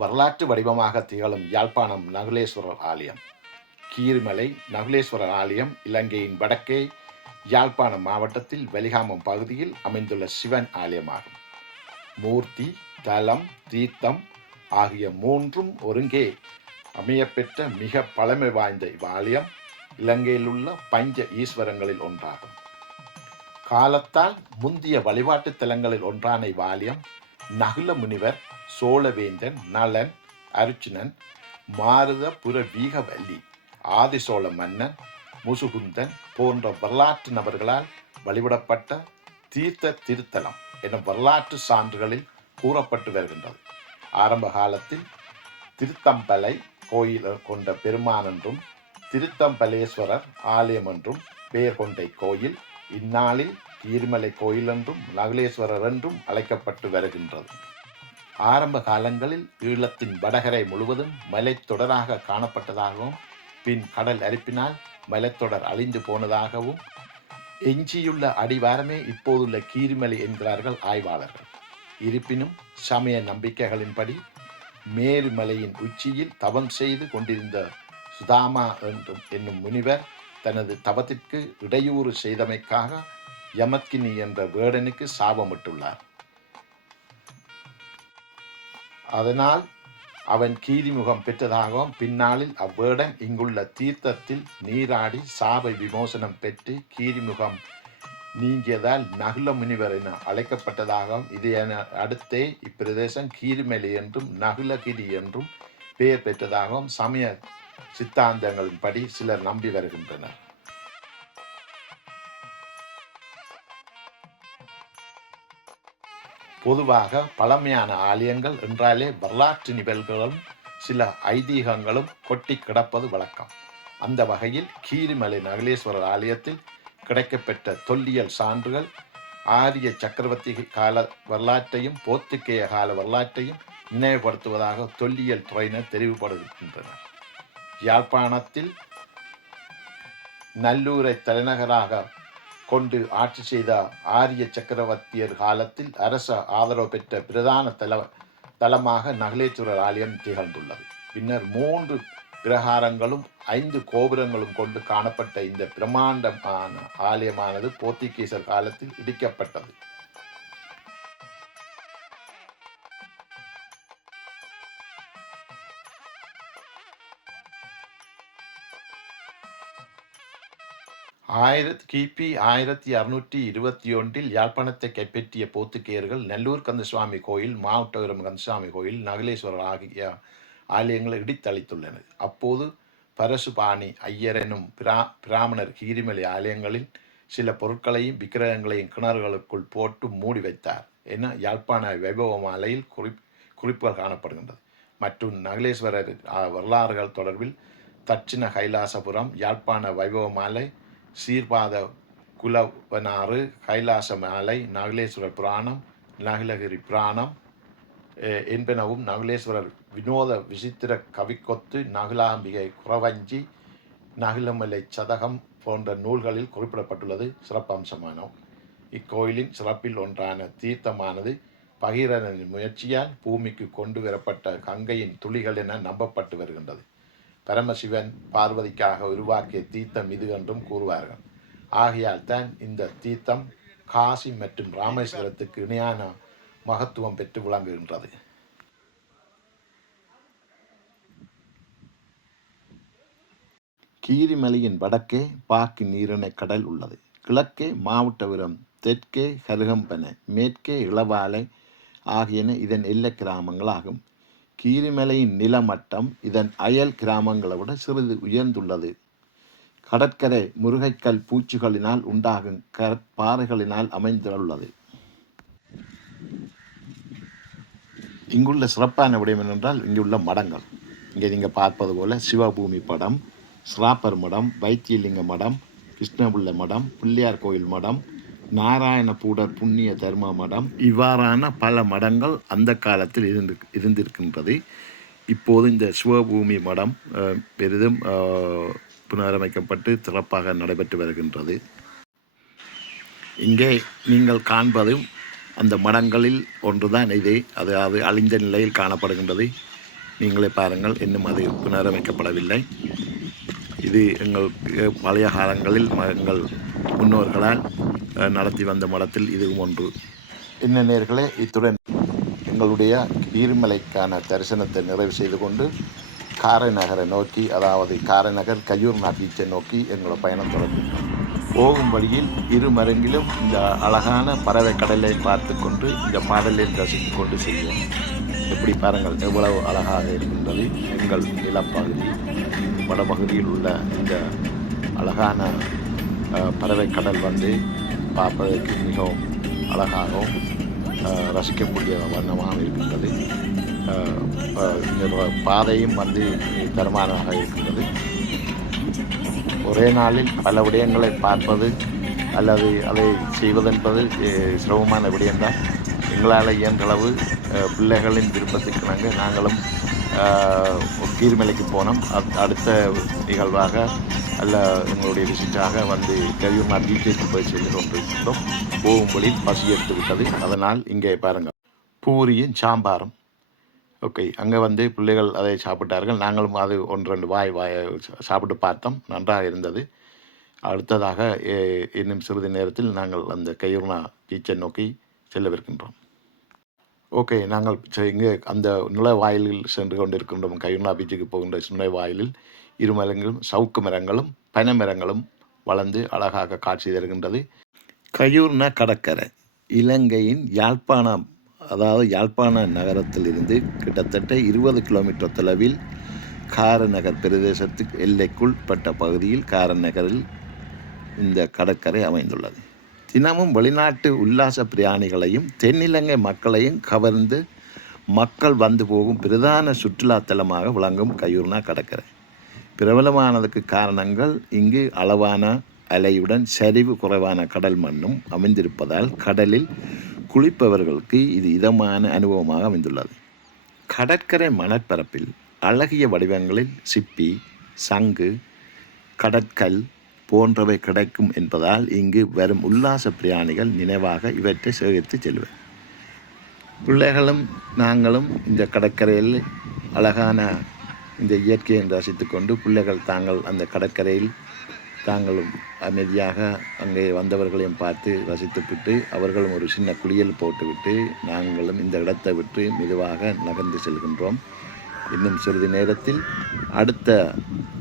வரலாற்று வடிவமாக திகழும் யாழ்ப்பாணம் நகுலேஸ்வரர் ஆலயம். கீரிமலை நகுலேஸ்வரர் ஆலயம் இலங்கையின் வடக்கே யாழ்ப்பாணம் மாவட்டத்தில் வெலிகாமம் பகுதியில் அமைந்துள்ள சிவன் ஆலயமாகும். மூர்த்தி, தலம், தீர்த்தம் ஆகிய மூன்றும் ஒருங்கே அமையப்பெற்ற மிக பழமை வாய்ந்த இவ்வாலயம் இலங்கையில் உள்ள பஞ்ச ஈஸ்வரங்களில் ஒன்றாகும். காலத்தால் முந்திய வழிபாட்டு தலங்களில் ஒன்றான இவ்வாலயம் நகுல முனிவர், சோழவேந்தன், நளன், அருச்சுனன், மாருத புரவீகவல்லி, ஆதிசோழ மன்னன், முசுகுந்தன் போன்ற வரலாற்று நபர்களால் வழிபடப்பட்ட தீர்த்த திருத்தலம் என வரலாற்று சான்றுகளில் கூறப்பட்டு வருகின்றது. ஆரம்ப காலத்தில் திருத்தம்பலை கோயில் கொண்ட பெருமான் என்றும் திருத்தம்பலேஸ்வரர் ஆலயம் என்றும் பெயர் கொண்ட இக்கோயில் இந்நாளில் கீரிமலை கோயில் என்றும் நகுலேஸ்வரர் என்றும் அழைக்கப்பட்டு வருகின்றது. ஆரம்ப காலங்களில் ஈழத்தின் வடகரை முழுவதும் மலைத்தொடராக காணப்பட்டதாகவும் பின் கடல் அரிப்பினால் மலைத்தொடர் அழிந்து போனதாகவும் எஞ்சியுள்ள அடிவாரமே இப்போதுள்ள கீரிமலை என்கிறார்கள் ஆய்வாளர்கள். இருப்பினும் சமய நம்பிக்கைகளின்படி மேருமலையின் உச்சியில் தவம் செய்து கொண்டிருந்த சுதாமா என்னும் முனிவர் தனது தவத்திற்கு இடையூறு செய்தமைக்காக யமத்கினி என்ற வேடனுக்கு சாபமிட்டுள்ளார். அதனால் அவன் கீரிமுகம் பெற்றதாகவும் பின்னாளில் அவ்வேடன் இங்குள்ள தீர்த்தத்தில் நீராடி சாப விமோசனம் பெற்று கீரிமுகம் நீங்கியதால் நகுல முனிவர் என அழைக்கப்பட்டதாகவும் இதை அடுத்தே இப்பிரதேசம் கீரிமலை என்றும் நகுலகிரி என்றும் பெயர் பெற்றதாகவும் சமய சித்தாந்தங்களின்படி சிலர் நம்பி வருகின்றனர். பொதுவாக பழமையான ஆலயங்கள் என்றாலே வரலாற்று நிகழ்வுகளும் சில ஐதீகங்களும் கொட்டி கிடப்பது வழக்கம். அந்த வகையில் கீரிமலை நகுலேஸ்வரர் ஆலயத்தில் கிடைக்கப்பெற்ற தொல்லியல் சான்றுகள் ஆரிய சக்கரவர்த்தி கால வரலாற்றையும் போர்த்துகேய கால வரலாற்றையும் நினைவுபடுத்துவதாக தொல்லியல் துறையினர் தெரிவுபடுகின்றனர். யாழ்ப்பாணத்தில் நல்லூரை தலைநகராக கொண்டு ஆட்சி செய்த ஆரிய சக்கரவர்த்தியர் காலத்தில் அரச ஆதரவு பெற்ற பிரதான தலமாக நகுலேஸ்வரர் ஆலயம் திகழ்ந்துள்ளது. பின்னர் 3 பிரகாரங்களும் 5 கோபுரங்களும் கொண்டு காணப்பட்ட இந்த பிரம்மாண்டமான ஆலயமானது போர்த்துகீசர் காலத்தில் இடிக்கப்பட்டது. கிபி 1621 யாழ்ப்பாணத்தை கைப்பற்றிய போர்த்துகேயர்கள் நல்லூர் கந்தசுவாமி கோயில், மாவட்டபுரம் கந்தசுவாமி கோயில், நகுலேஸ்வரர் ஆகிய ஆலயங்களை இடித்தளித்துள்ளனர். அப்போது பரசுபாணி ஐயர் எனும் பிராமணர் கீரிமலை ஆலயங்களில் சில பொருட்களையும் விக்கிரகங்களையும் கிணறுகளுக்குள் போட்டு மூடி வைத்தார் என யாழ்ப்பாண வைபவமாலையில் குறிப்புகள் காணப்படுகின்றது. மற்றும் நகுலேஸ்வரர் வரலாறுகள் தொடர்பில் தட்சிண கைலாசபுரம், யாழ்ப்பாண வைபவமாலை, சீர்பாத குலவனாறு, கைலாச மாலை, நகுலேஸ்வரர் புராணம், நகுலகிரி புராணம் என்பனவும் நகுலேஸ்வரர் வினோத விசித்திர கவிக்கொத்து, நகுலாம்பிகை குறவஞ்சி, நகுலமலை சதகம் போன்ற நூல்களில் குறிப்பிடப்பட்டுள்ளது சிறப்பம்சமான. இக்கோயிலின் சிறப்பில் ஒன்றான தீர்த்தமானது பகீரனின் முயற்சியால் பூமிக்கு கொண்டு வரப்பட்ட கங்கையின் துளிகள் என நம்பப்பட்டு வருகின்றது. பரமசிவன் பார்வதிக்காக உருவாக்கிய தீர்த்தம் இது என்றும் கூறுவார்கள். ஆகையால் தான் இந்த தீர்த்தம் காசி மற்றும் ராமேஸ்வரத்துக்கு இணையான மகத்துவம் பெற்று விளங்குகின்றது. கீரிமலையின் வடக்கே பாக்கு நீரிணை கடல் உள்ளது. கிழக்கே மாவட்டபுரம், தெற்கே கருகம்பனை, மேற்கே இளவாலை ஆகியன இதன் எல்லை கிராமங்கள் ஆகும். கீரிமலையின் நிலமட்டம் இதன் அயல் கிராமங்களை விட சிறிது உயர்ந்துள்ளது. கடற்கரை முருகைக்கல் பூச்சிகளினால் உண்டாகும் பாறைகளினால் அமைந்துள்ளது. இங்குள்ள சிறப்பான விடயம் என்னென்றால் இங்குள்ள மடங்கள். இங்கே நீங்கள் பார்ப்பது போல சிவபூமி படம், ஸ்ராப்பர் மடம், வைத்தியலிங்க மடம், கிருஷ்ணபிள்ளை மடம், பிள்ளையார் கோயில் மடம், நாராயணபூடர் புண்ணிய தர்ம மடம், இவ்வாறான பல மடங்கள் அந்த காலத்தில் இருந்திருக்கின்றது. இப்போது இந்த சிவபூமி மடம் பெரிதும் புனரமைக்கப்பட்டு சிறப்பாக நடைபெற்று வருகின்றது. இங்கே நீங்கள் காண்பதும் அந்த மடங்களில் ஒன்றுதான் இது. அது அழிந்த நிலையில் காணப்படுகின்றது. நீங்களே பாருங்கள், இன்னும் அது புனரமைக்கப்படவில்லை. இது எங்கள் பழைய காலங்களில் எங்கள் முன்னோர்களால் நடத்தி வந்த மடத்தில் இதுவும் ஒன்று. என்ன நேர்களே, இத்துடன் எங்களுடைய கீர்மலைக்கான தரிசனத்தை நிறைவு செய்து கொண்டு காரைநகரை நோக்கி, அதாவது காரைநகர் கையூர்னா பீச்சை நோக்கி எங்களோட பயணம் தொடர்கின்றோம். போகும் வழியில் இரு மருங்கிலும் இந்த அழகான பறவை கடலை பார்த்து கொண்டு இந்த பாடலை ரசித்து கொண்டு செல்வோம். எப்படி பாருங்கள், எவ்வளவு அழகாக இருக்கின்றது எங்கள் நிலப்பகுதி. வடபகுதியில் உள்ள இந்த அழகான பறவை கடல் வந்து பார்ப்பதற்கு மிகவும் அழகாகவும் ரசிக்கக்கூடிய வண்ணமாக இருக்கின்றது. பாதையும் வந்து தரமானதாக இருக்கின்றது. ஒரே நாளில் பல விடயங்களை பார்ப்பது அல்லது அதை செய்வதென்பது சிரமமான விடயம்தான். எங்களால் இயன்றளவு பிள்ளைகளின் விருப்பத்துக்கு நாங்களும் கீர்மலைக்கு போனோம். அடுத்த நிகழ்வாக அல்ல எங்களுடைய விசிட்டாக வந்து கையூர்னா பீச்சுக்கு போய் சென்று கொண்டிருக்கின்றோம். போகும்படி பசி எடுத்து விட்டது. அதனால் இங்கே பாருங்கள், பூரியும் சாம்பாரும். ஓகே, அங்கே வந்து பிள்ளைகள் அதை சாப்பிட்டார்கள். நாங்களும் அது 1-2 வாய் சாப்பிட்டு பார்த்தோம். நன்றாக இருந்தது. அடுத்ததாக இன்னும் சிறிது நேரத்தில் நாங்கள் அந்த கையூர்னா பீச்சை நோக்கி செல்லவிருக்கின்றோம். ஓகே, நாங்கள் இங்கே அந்த நுழைவாயிலில் சென்று கொண்டிருக்கின்றோம். கையூர்னா பீச்சுக்கு போகின்ற நுழைவாயிலில் இருமரங்களும் சவுக்கு மரங்களும் பனை மரங்களும் வளர்ந்து அழகாக காட்சி தருகின்றது. கையூர்னா கடற்கரை இலங்கையின் யாழ்ப்பாணம், அதாவது யாழ்ப்பாண நகரத்திலிருந்து கிட்டத்தட்ட 20 கிலோமீட்டர் தொலைவில் காரைநகர் பிரதேசத்துக்கு எல்லைக்குள் பட்ட பகுதியில் காரைநகரில் இந்த கடற்கரை அமைந்துள்ளது. தினமும் வெளிநாட்டு உல்லாச பிரயாணிகளையும் தென்னிலங்கை மக்களையும் கவர்ந்து மக்கள் வந்து போகும் பிரதான சுற்றுலாத்தலமாக விளங்கும் கையூர்னா கடற்கரை. பிரபலமானதுக்கு காரணங்கள் இங்கு அளவான அலையுடன் சரிவு குறைவான கடல் மண்ணும் அமைந்திருப்பதால் கடலில் குளிப்பவர்களுக்கு இது இதமான அனுபவமாக அமைந்துள்ளது. கடற்கரை மணற்பரப்பில் அழகிய வடிவங்களில் சிப்பி, சங்கு, கடற்கல் போன்றவை கிடைக்கும் என்பதால் இங்கு வரும் உல்லாச பிரயாணிகள் நினைவாக இவற்றை சேகரித்து செல்வர். பிள்ளைகளும் நாங்களும் இந்த கடற்கரையில் அழகான இந்த இயற்கையை ரசித்து கொண்டு பிள்ளைகள் தாங்கள் அந்த கடற்கரையில் தாங்களும் அமைதியாக அங்கே வந்தவர்களையும் பார்த்து ரசித்துவிட்டு அவர்களும் ஒரு சின்ன குளியல் போட்டுவிட்டு நாங்களும் இந்த இடத்தை விட்டு மெதுவாக நகர்ந்து செல்கின்றோம். இன்னும் சிறிது நேரத்தில் அடுத்த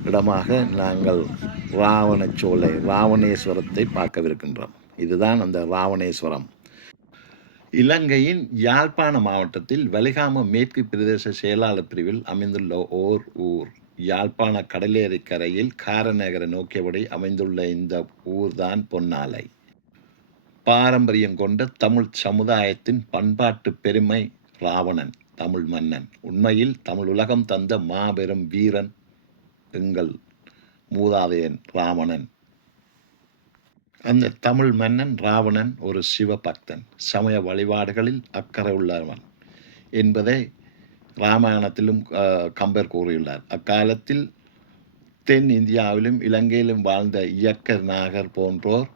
இடமாக நாங்கள் ராவணச்சோலை ராவணேஸ்வரத்தை பார்க்கவிருக்கின்றோம். இதுதான் அந்த ராவணேஸ்வரம். இலங்கையின் யாழ்ப்பாண மாவட்டத்தில் வலிகாம மேற்கு பிரதேச செயலாளர் பிரிவில் அமைந்துள்ள ஓர் ஊர். யாழ்ப்பாண கடலேரி கரையில் காரைநகரை நோக்கியபடி அமைந்துள்ள இந்த ஊர்தான் பொன்னாலை. பாரம்பரியம் கொண்ட தமிழ் சமுதாயத்தின் பண்பாட்டு பெருமை ராவணன், தமிழ் மன்னன். உண்மையில் தமிழ் உலகம் தந்த மாபெரும் வீரன் எங்கள் மூதாதையன் ராவணன். அந்த தமிழ் மன்னன் ராவணன் ஒரு சிவபக்தன், சமய வழிபாடுகளில் அக்கறை உள்ளவன் என்பதை இராமாயணத்திலும் கம்பர் கூறியுள்ளார். அக்காலத்தில் தென் இந்தியாவிலும் இலங்கையிலும் வாழ்ந்த இயக்கர் நாகர் போன்றோர்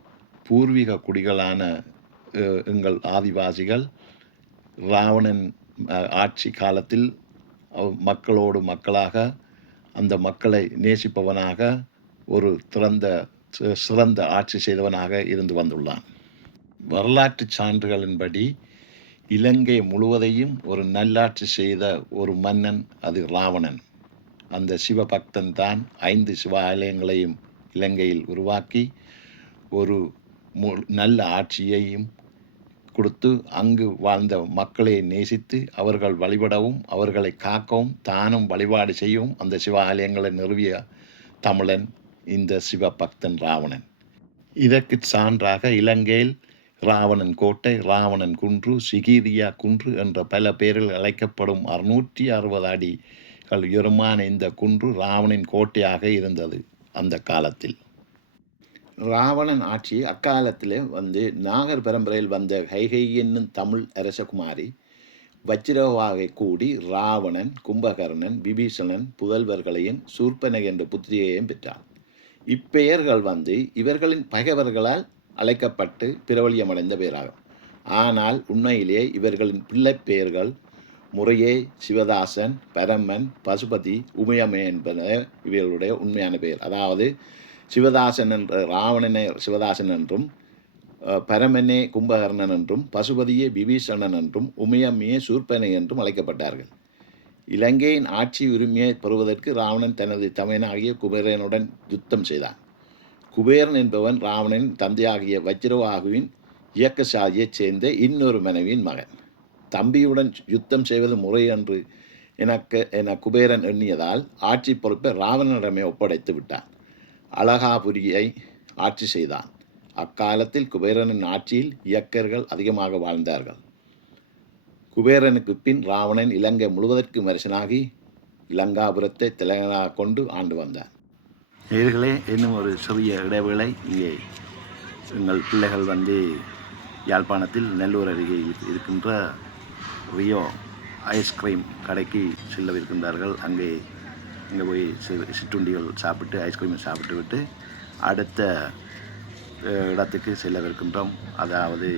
பூர்வீக குடிகளான எங்கள் ஆதிவாசிகள் ராவணன் ஆட்சி காலத்தில் மக்களோடு மக்களாக அந்த மக்களை நேசிப்பவனாக ஒரு சிறந்த ஆட்சி செய்தவனாக இருந்து வந்துள்ளான். வரலாற்று சான்றுகளின்படி இலங்கை முழுவதையும் ஒரு நல்லாட்சி செய்த ஒரு மன்னன் அது ராவணன். அந்த சிவபக்தன் தான் 5 சிவாலயங்களையும் இலங்கையில் உருவாக்கி ஒரு நல்ல ஆட்சியையும் கொடுத்து அங்கு வாழ்ந்த மக்களை நேசித்து அவர்கள் வழிபடவும் அவர்களை காக்கவும் தானும் வழிபாடு செய்யவும் அந்த சிவாலயங்களை நிறுவிய தமிழன் இந்த சிவபக்தன் ராவணன். இதற்கு சான்றாக இலங்கையில் ராவணன் கோட்டை, ராவணன் குன்று, சிகிரியா குன்று என்ற பல பெயரில் அழைக்கப்படும் 660 அடிகள் உயரமான இந்த குன்று ராவணன் கோட்டையாக இருந்தது. அந்த காலத்தில் ராவணன் ஆட்சி அக்காலத்தில் வந்து நாகர் பரம்பரையில் வந்த கைகை என்னும் தமிழ் அரசகுமாரி வச்சிரவாகை கூடி ராவணன், கும்பகர்ணன், விபீஷணன் புதல்வர்களையும் சூர்பனகை என்ற புத்திரியையும் பெற்றார். இப்பெயர்கள் வந்து இவர்களின் பகைவர்களால் அழைக்கப்பட்டு பிரபலியமடைந்த பெயராகும். ஆனால் உண்மையிலே இவர்களின் பிள்ளை பெயர்கள் முறையே சிவதாசன், பரமன், பசுபதி, உமையம்மை என்பன இவர்களுடைய உண்மையான பெயர். அதாவது சிவதாசன் என்ற ராவணனை சிவதாசன் என்றும், பரமனே கும்பகர்ணன் என்றும், பசுபதியே விபீஷணன் என்றும், உமையம்மையே சூர்பனை என்றும் அழைக்கப்பட்டார்கள். இலங்கையின் ஆட்சி உரிமையை பெறுவதற்கு ராவணன் தனது தமையனாகிய குபேரனுடன் யுத்தம் செய்தான். குபேரன் என்பவன் ராவணனின் தந்தையாகிய வஜ்ரவாகுவின் இயக்கசாதியைச் சேர்ந்த இன்னொரு மனைவியின் மகன். தம்பியுடன் யுத்தம் செய்வது முறை என்று என குபேரன் எண்ணியதால் ஆட்சி பொறுப்பை ராவணனிடமே ஒப்படைத்து விட்டான். அழகாபுரியை ஆட்சி செய்தான். அக்காலத்தில் குபேரனின் ஆட்சியில் இயக்கர்கள் அதிகமாக வாழ்ந்தார்கள். குபேரனுக்கு பின் ராவணன் இலங்கை முழுவதற்கும் அரசனாகி இலங்காபுரத்தை தலைவனாக கொண்டு ஆண்டு வந்தார். நேர்களே, இன்னும் ஒரு சிறிய இடைவேளை. இங்கே எங்கள் பிள்ளைகள் யாழ்ப்பாணத்தில் நெல்லூர் அருகே இருக்கின்ற ரியோ ஐஸ்கிரீம் கடைக்கு செல்லவிருக்கின்றார்கள். அங்கே போய் சிற்றுண்டிகள் சாப்பிட்டு ஐஸ்கிரீமை சாப்பிட்டு விட்டு அடுத்த இடத்துக்கு செல்லவிருக்கின்றோம். அதாவது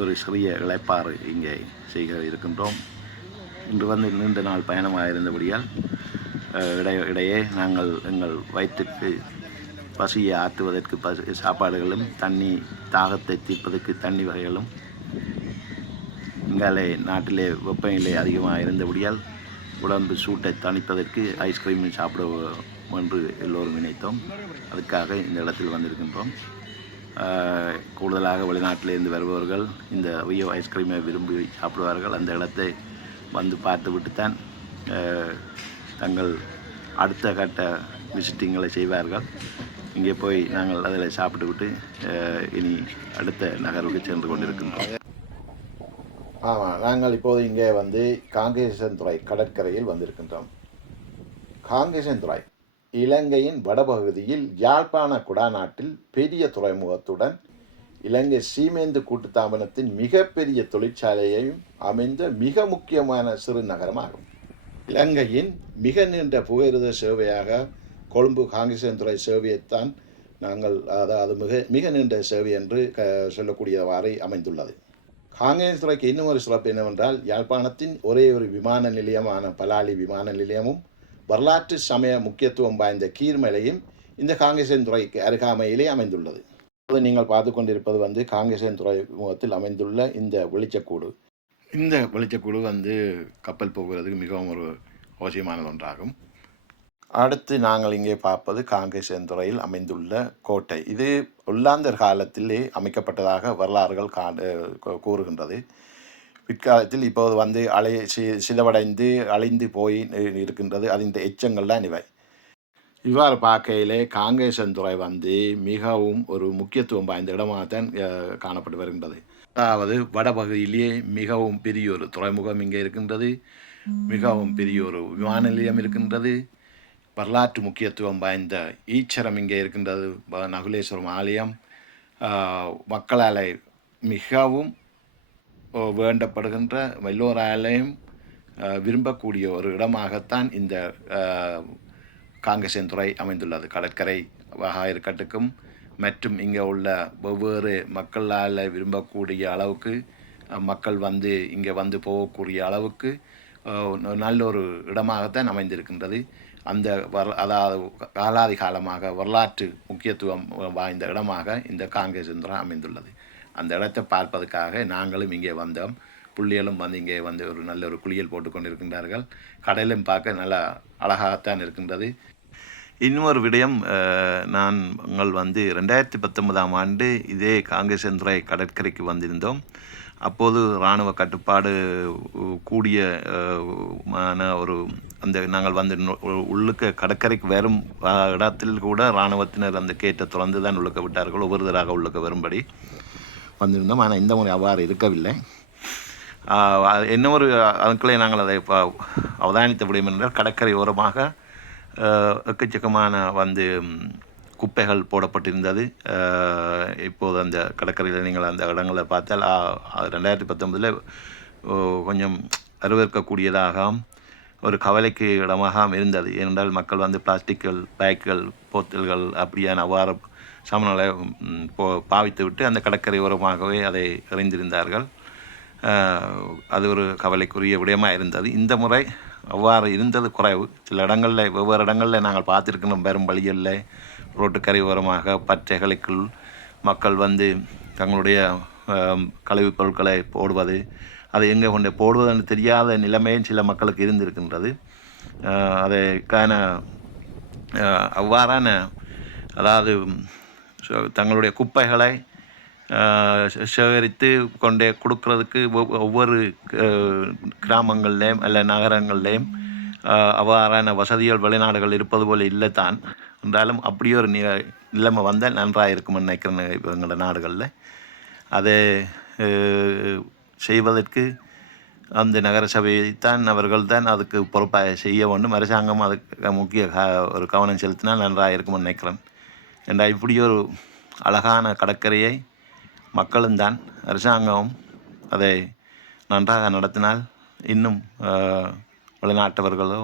ஒரு சிறிய இளைப்பாறு இங்கே செய்ய இருக்கின்றோம். இன்று நீண்ட நாள் பயணமாக இருந்தபடியால் இடையே நாங்கள் எங்கள் வயிற்றுக்கு பசியை ஆற்றுவதற்கு சாப்பாடுகளும் தாகத்தை தீர்ப்பதற்கு தண்ணி வகைகளும் இங்காலே நாட்டிலே வெப்பநிலை அதிகமாக இருந்தபடியால் உடம்பு சூட்டை தணிப்பதற்கு ஐஸ்கிரீம் சாப்பிடுவோம் என்று எல்லோரும் நினைத்தோம். அதுக்காக இந்த இடத்தில் வந்திருக்கின்றோம். கூடுதலாக வெளிநாட்டிலிருந்து வருபவர்கள் இந்த ரியோ ஐஸ்கிரீமை விரும்பி சாப்பிடுவார்கள். அந்த இடத்தை பார்த்துவிட்டுத்தான் தங்கள் அடுத்த கட்ட விசிட்டிங்களை செய்வார்கள். இங்கே போய் நாங்கள் அதில் சாப்பிட்டுவிட்டு இனி அடுத்த நகர்வுக்கு சென்று கொண்டிருக்கின்றோம். ஆமாம், நாங்கள் இப்போது இங்கே காங்கேசன்துறை கடற்கரையில் வந்திருக்கின்றோம். காங்கேசன்துறை இலங்கையின் வடபகுதியில் யாழ்ப்பாண குடாநாட்டில் பெரிய துறைமுகத்துடன் இலங்கை சீமேந்து கூட்டுத்தாபனத்தின் மிகப்பெரிய தொழிற்சாலையையும் அமைந்த மிக முக்கியமான சிறு நகரமாகும். இலங்கையின் மிக நீண்ட புகையிரத சேவையாக கொழும்பு காங்கேசன்துறை சேவையைத்தான் நாங்கள் அது மிக நீண்ட சேவை என்று சொல்லக்கூடியவாறு அமைந்துள்ளது. காங்கேசன்துறைக்கு இன்னும் ஒரு சிறப்பு என்னவென்றால், யாழ்ப்பாணத்தின் ஒரே ஒரு விமான நிலையமான பலாலி விமான நிலையமும் வரலாற்று சமய முக்கியத்துவம் வாய்ந்த கீர்மலையும் இந்த காங்கேசன்துறைக்கு அருகாமையிலே அமைந்துள்ளது. இப்போது நீங்கள் பார்த்து கொண்டிருப்பது காங்கேசன்துறை முகத்தில் அமைந்துள்ள இந்த வெளிச்சக்கூடு. இந்த வெளிச்சக்கூடு கப்பல் போக்குவரத்துக்கு மிகவும் ஒரு அவசியமான ஒன்றாகும். அடுத்து நாங்கள் இங்கே பார்ப்பது காங்கேசன்துறையில் அமைந்துள்ள கோட்டை. இது ஒல்லாந்தர் காலத்திலே அமைக்கப்பட்டதாக வரலாறுகள் கூறுகின்றது. பிற்காலத்தில் இப்போது சிதவடைந்து அழிந்து போய் இருக்கின்றது. அதன் எச்சங்கள் தான் இவை. இவ்வாறு பார்க்கையிலே காங்கேசன்துறை மிகவும் ஒரு முக்கியத்துவம் வாய்ந்த இடமாகத்தான் காணப்பட்டு வருகின்றது. அதாவது வடபகுதியிலேயே மிகவும் பெரிய ஒரு துறைமுகம் இங்கே இருக்கின்றது. மிகவும் பெரிய ஒரு விமான நிலையம் இருக்கின்றது. வரலாற்று முக்கியத்துவம் வாய்ந்த ஈச்சரம் இங்கே இருக்கின்றது. நகுலேஸ்வரம் ஆலயம் மக்களால் மிகவும் வேண்டப்படுகின்ற எல்லோராலையும் விரும்பக்கூடிய ஒரு இடமாகத்தான் இந்த காங்கேசன்துறை அமைந்துள்ளது. கடற்கரை இருக்கட்டுக்கும் மற்றும் இங்கே உள்ள வெவ்வேறு மக்களால் விரும்பக்கூடிய அளவுக்கு மக்கள் இங்கே போகக்கூடிய அளவுக்கு நல்ல ஒரு இடமாகத்தான் அமைந்திருக்கின்றது. அதாவது காலாதி காலமாக வரலாற்று முக்கியத்துவம் வாய்ந்த இடமாக இந்த காங்கேசன்துறை அமைந்துள்ளது. அந்த இடத்தை பார்ப்பதற்காக நாங்களும் இங்கே வந்தோம். புள்ளிகளும் இங்கே ஒரு நல்ல ஒரு குளியல் போட்டு கொண்டிருக்கின்றார்கள். கடலும் பார்க்க நல்லா அழகாகத்தான் இருக்கின்றது. இன்னொரு விடயம், நாங்கள் 2019ஆம் ஆண்டு இதே காங்கேசன்துறை கடற்கரைக்கு வந்திருந்தோம். அப்போது இராணுவ கட்டுப்பாடு கூடிய ஒரு நாங்கள் உள்ளுக்க கடற்கரைக்கு வரும் இடத்தில் கூட இராணுவத்தினர் கேட்டை திறந்து தான் உள்ளுக்க விட்டார்கள். ஒவ்வொருத்தராக உள்ளுக்க வரும்படி வந்திருந்தோம். ஆனால் இந்த முறை அவ்வாறு இருக்கவில்லை. என்ன ஒரு அதுக்களே நாங்கள் அதை அவதானித்த முடியும் என்றால், கடற்கரை ஓரமாக எக்கச்சக்கமான குப்பைகள் போடப்பட்டிருந்தது. இப்போது அந்த கடற்கரையில் நீங்கள் அந்த இடங்களை பார்த்தால் 2019 கொஞ்சம் வரவேற்கக்கூடியதாக ஒரு கவலைக்கு இடமாக இருந்தது. ஏனென்றால் மக்கள் பிளாஸ்டிக்கள், பேக்குகள், போத்தல்கள் அப்படியான அவ்வாறு சாமான்களை பாவித்து விட்டு அந்த கடற்கரை ஓரமாகவே அதை எறிந்திருந்தார்கள். அது ஒரு கவலைக்குரிய விடயமாக இருந்தது. இந்த முறை அவ்வாறு இருந்தது குறைவு. சில இடங்களில் வெவ்வேறு இடங்களில் நாங்கள் பார்த்துருக்கணும். பெரும் வழிகளில் ரோட்டுக்கரை ஓரமாக பற்றைகளுக்குள் மக்கள் வந்து தங்களுடைய கழிவுப் பொருட்களை போடுவது, அதை எங்கே கொண்டு போடுவதுன்னு தெரியாத நிலைமையும் சில மக்களுக்கு இருந்திருக்கின்றது. அதற்கான அவ்வாறான அதாவது தங்களுடைய குப்பைகளை சேகரித்து கொண்டே கொடுக்கறதுக்கு ஒவ்வொரு கிராமங்கள்லேயும் அல்ல நகரங்கள்லேயும் அவ்வாறான வசதிகள் வெளிநாடுகள் இருப்பது போல் இல்லை தான். என்றாலும் அப்படி ஒரு நிலைமை வந்தால் நன்றாக இருக்கும்னு நினைக்கிறேன் எங்களோட நாடுகளில். அதை செய்வதற்கு அந்த நகர சபையைத்தான் அவர்கள் தான் அதுக்கு பொறுப்பாக செய்ய வேண்டும். அரசாங்கம் அதுக்கு முக்கிய ஒரு கவனம் செலுத்தினால் நன்றாக இருக்கும்னு நினைக்கிறேன். என்றால் இப்படி ஒரு அழகான கடற்கரையை மக்களும் தான் அரசாங்கமும் அதை நன்றாக நடத்தினால் இன்னும் வெளிநாட்டவர்களோ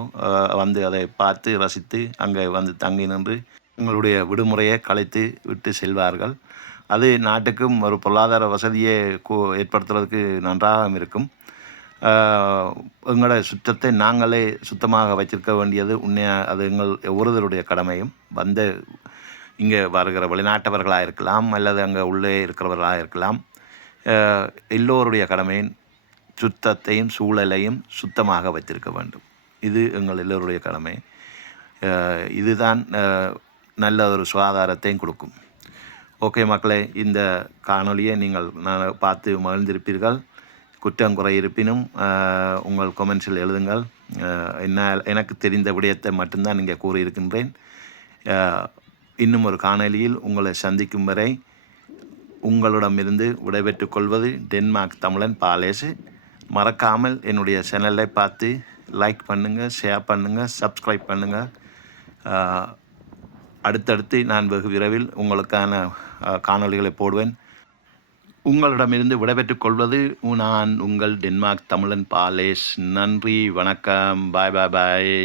வந்து அதை பார்த்து ரசித்து அங்கே வந்து தங்கி நின்று எங்களுடைய விடுமுறையை கழித்து விட்டு செல்வார்கள். அது நாட்டுக்கும் ஒரு பொருளாதார வசதியை ஏற்படுத்துறதுக்கு நன்றாக இருக்கும். எங்களோட சுத்தத்தை நாங்களே சுத்தமாக வச்சிருக்க வேண்டியது உண்மையாக அது எங்கள் ஒவ்வொருவருடைய கடமையும். வந்து இங்கே வருகிற வெளிநாட்டவர்களாக இருக்கலாம் அல்லது அங்கே உள்ளே இருக்கிறவர்களாக இருக்கலாம். எல்லோருடைய கடமையும் சுத்தத்தையும் சூழலையும் சுத்தமாக வைத்திருக்க வேண்டும். இது எங்கள் எல்லோருடைய கடமை. இதுதான் நல்ல ஒரு சுகாதாரத்தையும் கொடுக்கும். ஓகே மக்களே, இந்த காணொலியை நீங்கள் பார்த்து மகிழ்ந்திருப்பீர்கள். குற்றம் குறை இருப்பினும் உங்கள் கொமெண்ட்ஸில் எழுதுங்கள். எனக்கு தெரிந்த விடயத்தை மட்டும்தான் இங்கே கூறியிருக்கின்றேன். இன்னும் ஒரு காணொலியில் உங்களை சந்திக்கும் வரை உங்களிடமிருந்து விடைபெற்றுக் கொள்வது டென்மார்க் தமிழன் பாலேசு. மறக்காமல் என்னுடைய சேனலை பார்த்து லைக் பண்ணுங்கள், ஷேர் பண்ணுங்கள், சப்ஸ்கிரைப் பண்ணுங்கள். அடுத்தடுத்து நான் வெகு விரைவில் உங்களுக்கான காணொலிகளை போடுவேன். உங்களிடமிருந்து விடைபெற்றுக் கொள்வது நான் உங்கள் டென்மார்க் தமிழன் பாலேஸ். நன்றி, வணக்கம், பாய் பாய் பாய்.